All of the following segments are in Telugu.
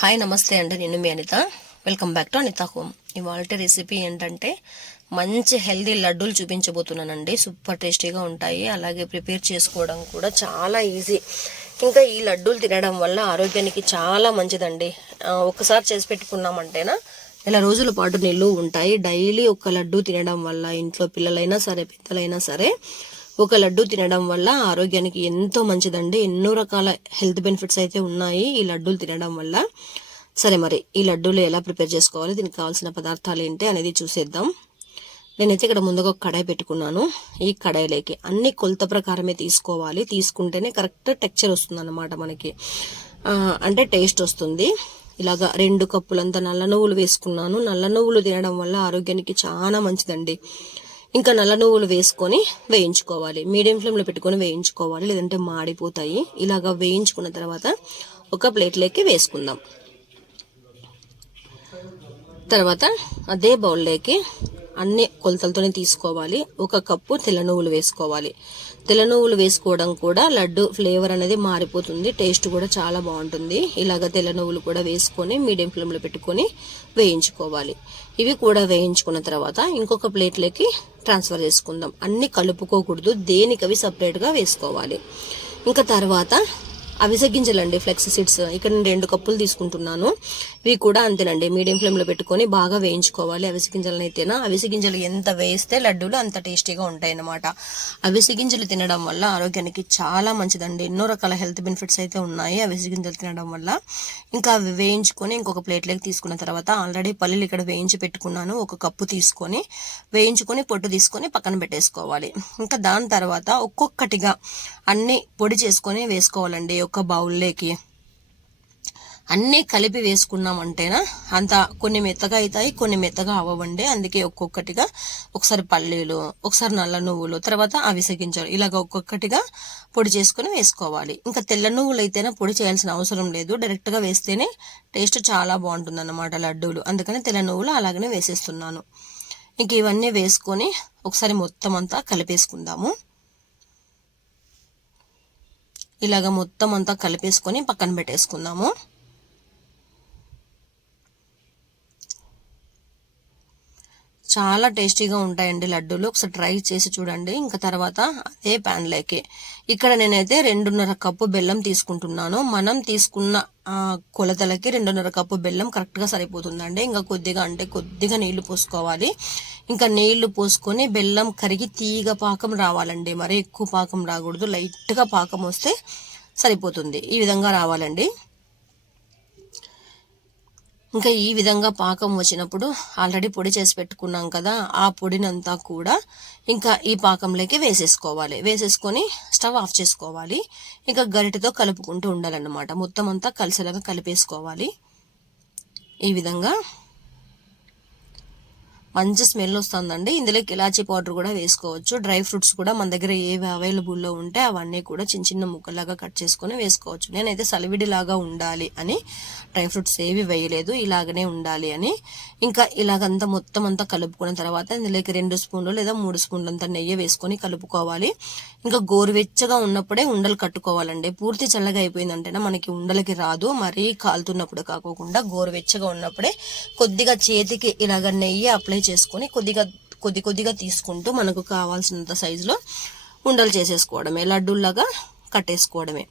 హాయ్ నమస్తే అండి. నేను మీ Anitha. Welcome back to Anitha home ఇవాళ రెసిపీ ఏంటంటే మంచి హెల్దీ లడ్డూలు చూపించబోతున్నానండి. సూపర్ టేస్టీగా ఉంటాయి. అలాగే ప్రిపేర్ చేసుకోవడం కూడా చాలా ఈజీ ఇంకా ఈ లడ్డూలు తినడం వల్ల ఆరోగ్యానికి చాలా మంచిదండి. ఒకసారి ఒక్కసారి చేసి పెట్టుకున్నామంటేనా నెల రోజుల పాటు నిల్వ ఉంటాయి. డైలీ ఒక లడ్డు తినడం వల్ల ఇంట్లో పిల్లలైనా సరే పెద్దలైనా సరే ఒక లడ్డు తినడం వల్ల ఆరోగ్యానికి ఎంతో మంచిదండి. ఎన్నో రకాల హెల్త్ బెనిఫిట్స్ అయితే ఉన్నాయి ఈ లడ్డూలు తినడం వల్ల. సరే మరి ఈ లడ్డూలు ఎలా ప్రిపేర్ చేసుకోవాలి? దీనికి కావాల్సిన పదార్థాలు ఏంటి అనేది చూసేద్దాం. నేనైతే ఇక్కడ ముందుగా ఒక కడాయి పెట్టుకున్నాను. ఈ కడాయిలోకి అన్ని కొలత ప్రకారమే తీసుకోవాలి. తీసుకుంటేనే కరెక్ట్ టెక్చర్ వస్తుంది అనమాట మనకి అంటే టేస్ట్ వస్తుంది. ఇలాగా రెండు కప్పులంత నల్ల నువ్వులు వేసుకున్నాను. నల్ల నువ్వులు తినడం వల్ల ఆరోగ్యానికి చాలా మంచిదండి. ఇంకా నల్ల నువ్వులు వేసుకొని వేయించుకోవాలి. మీడియం ఫ్లేమ్లో పెట్టుకొని వేయించుకోవాలి. లేదంటే మాడిపోతాయి. ఇలాగా వేయించుకున్న తర్వాత ఒక ప్లేట్లోకి వేసుకుందాం. తర్వాత అదే బౌల్లోకి అన్ని కొలతలతోనే తీసుకోవాలి. ఒక కప్పు తెల్ల నువ్వులు వేసుకోవాలి. తెల్ల నువ్వులు వేసుకోవడం కూడా లడ్డు ఫ్లేవర్ అనేది మారిపోతుంది. టేస్ట్ కూడా చాలా బాగుంటుంది. ఇలాగ తెల్ల నువ్వులు కూడా వేసుకొని మీడియం ఫ్లేమ్లో పెట్టుకొని వేయించుకోవాలి. ఇవి కూడా వేయించుకున్న తర్వాత ఇంకొక ప్లేట్లోకి ట్రాన్స్ఫర్ చేసుకుందాం. అన్ని కలుపుకోకూడదు. దేనికి అవి సపరేట్గా వేసుకోవాలి. ఇంకా తర్వాత అవిసె గింజలండి ఫ్లెక్స్ సీడ్స్. ఇక్కడ నేను రెండు కప్పులు తీసుకుంటున్నాను. ఇవి కూడా అంతేనండి. మీడియం ఫ్లేమ్లో పెట్టుకొని బాగా వేయించుకోవాలి. అవిసె గింజలను అయితేనా? అవిసె గింజలు ఎంత వేస్తే లడ్డూలు అంత టేస్టీగా ఉంటాయి అన్నమాట అవిసె గింజలు తినడం వల్ల ఆరోగ్యానికి చాలా మంచిదండి. ఎన్నో రకాల హెల్త్ బెనిఫిట్స్ అయితే ఉన్నాయి అవిసె గింజలు తినడం వల్ల. ఇంకా అవి వేయించుకొని ఇంకొక ప్లేట్లోకి తీసుకున్న తర్వాత ఆల్రెడీ పల్లీలు ఇక్కడ వేయించి పెట్టుకున్నాను. ఒక కప్పు తీసుకొని వేయించుకొని పొట్టు తీసుకొని పక్కన పెట్టేసుకోవాలి. ఇంకా దాని తర్వాత ఒక్కొక్కటిగా అన్ని పొడి చేసుకొని వేసుకోవాలండి. ఒక బౌల్లోకి అన్నీ కలిపి వేసుకున్నామంటేనా అంత కొన్ని మెత్తగా అవుతాయి కొన్ని మెత్తగా అవ్వండి అందుకే ఒక్కొక్కటిగా ఒకసారి పల్లీలు ఒకసారి నల్ల నువ్వులు తర్వాత అవిసె గింజలు ఇలాగ ఒక్కొక్కటిగా పొడి చేసుకొని వేసుకోవాలి. ఇంకా తెల్ల నువ్వులు అయితేనే పొడి చేయాల్సిన అవసరం లేదు. డైరెక్ట్గా వేస్తేనే టేస్ట్ చాలా బాగుంటుంది అన్నమాట లడ్డూలు. అందుకని తెల్ల నువ్వులు అలాగనే వేసేస్తున్నాను. ఇంక ఇవన్నీ వేసుకొని ఒకసారి మొత్తం అంతా కలిపేసుకుందాము. ఇలాగ మొత్తం అంతా కలిపేసుకొని పక్కన పెట్టేసుకుందాము. చాలా టేస్టీగా ఉంటాయండి లడ్డూలు. ఒకసారి ట్రై చేసి చూడండి. ఇంకా తర్వాత అదే ప్యాన్లోకి ఇక్కడ నేనైతే రెండున్నర కప్పు బెల్లం తీసుకుంటున్నాను. మనం తీసుకున్న కొలతలకి రెండున్నర కప్పు బెల్లం కరెక్ట్గా సరిపోతుందండి. ఇంకా కొద్దిగా అంటే కొద్దిగా నీళ్ళు పోసుకోవాలి. ఇంకా నీళ్ళు పోసుకొని బెల్లం కరిగి తీగ పాకం రావాలండి. మరి ఎక్కువ పాకం రాకూడదు. లైట్గా పాకం వస్తే సరిపోతుంది. ఈ విధంగా రావాలండి. ఇంకా ఈ విధంగా పాకం వచ్చినప్పుడు ఆల్రెడీ పొడి చేసి పెట్టుకున్నాం కదా ఆ పొడినంతా కూడా ఇంకా ఈ పాకంలోకి వేసేసుకోవాలి. వేసేసుకొని స్టవ్ ఆఫ్ చేసుకోవాలి. ఇంకా గరిటతో కలుపుకుంటూ ఉండాలన్నమాట. మొత్తం అంతా కలిసేలాగా కలిపేసుకోవాలి. ఈ విధంగా మంచి స్మెల్ వస్తుందండి. ఇందులోకి ఇలాచీ పౌడర్ కూడా వేసుకోవచ్చు. డ్రై ఫ్రూట్స్ కూడా మన దగ్గర ఏవి అవైలబుల్లో ఉంటే అవన్నీ కూడా చిన్న చిన్న ముక్కలాగా కట్ చేసుకొని వేసుకోవచ్చు. నేనైతే సలివిడిలాగా ఉండాలి అని డ్రై ఫ్రూట్స్ ఏవి వేయలేదు ఇలాగనే ఉండాలి అని. ఇంకా ఇలాగంతా మొత్తం అంతా కలుపుకున్న తర్వాత ఇందులోకి రెండు స్పూన్లు లేదా మూడు స్పూన్లు అంతా నెయ్యి వేసుకొని కలుపుకోవాలి. ఇంకా గోరువెచ్చగా ఉన్నప్పుడే ఉండలు కట్టుకోవాలండి. పూర్తి చల్లగా అయిపోయిందంటేనే మనకి ఉండలకి రాదు. మరీ కాలుతున్నప్పుడు కాకోకుండా గోరువెచ్చగా ఉన్నప్పుడే కొద్దిగా చేతికి ఇలాగ నెయ్యి అప్లై చేసుకొని కొద్దిగా కొద్ది కొద్దిగా తీసుకుంటూ మనకు కావాల్సినంత సైజులో ఉండలు చేసేసుకోవడమే లడ్డూల్లాగా కట్టేసుకోవడమే.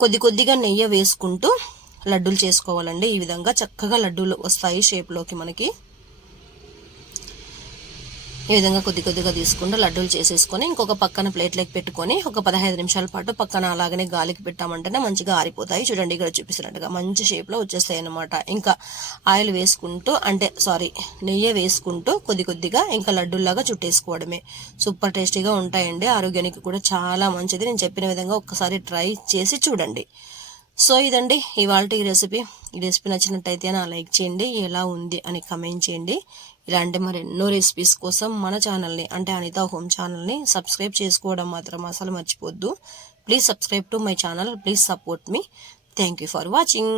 కొద్ది కొద్దిగా నెయ్యి వేసుకుంటూ లడ్డూలు చేసుకోవాలండి. ఈ విధంగా చక్కగా లడ్డూలు వస్తాయి షేప్లోకి మనకి. ఈ విధంగా కొద్ది కొద్దిగా తీసుకుంటూ లడ్డూలు చేసేసుకొని ఇంకొక పక్కన ప్లేట్లోకి పెట్టుకొని ఒక పదహైదు నిమిషాల పాటు పక్కన అలాగనే గాలికి పెట్టామంటేనే మంచిగా ఆరిపోతాయి. చూడండి ఇక్కడ చూపిస్తున్నట్టుగా మంచి షేప్లో వచ్చేస్తాయి అన్నమాట. ఇంకా ఆయిల్ వేసుకుంటూ అంటే సారీ నెయ్యి వేసుకుంటూ కొద్ది కొద్దిగా ఇంకా లడ్డూల్లాగా చుట్టేసుకోవడమే. సూపర్ టేస్టీగా ఉంటాయండి. ఆరోగ్యానికి కూడా చాలా మంచిది. నేను చెప్పిన విధంగా ఒక్కసారి ట్రై చేసి చూడండి. సో ఇదండి ఇవాళ ఈ రెసిపీ ఈ రెసిపీ నచ్చినట్టయితే నా లైక్ చేయండి. ఎలా ఉంది అని కమెంట్ చేయండి. ఇలాంటి మరెన్నో రెసిపీస్ కోసం మన ఛానల్ని అంటే అనిత హోమ్ ఛానల్ని సబ్స్క్రైబ్ చేసుకోవడం మాత్రం అసలు మర్చిపోద్దు. Please subscribe to my channel please support me thank you for watching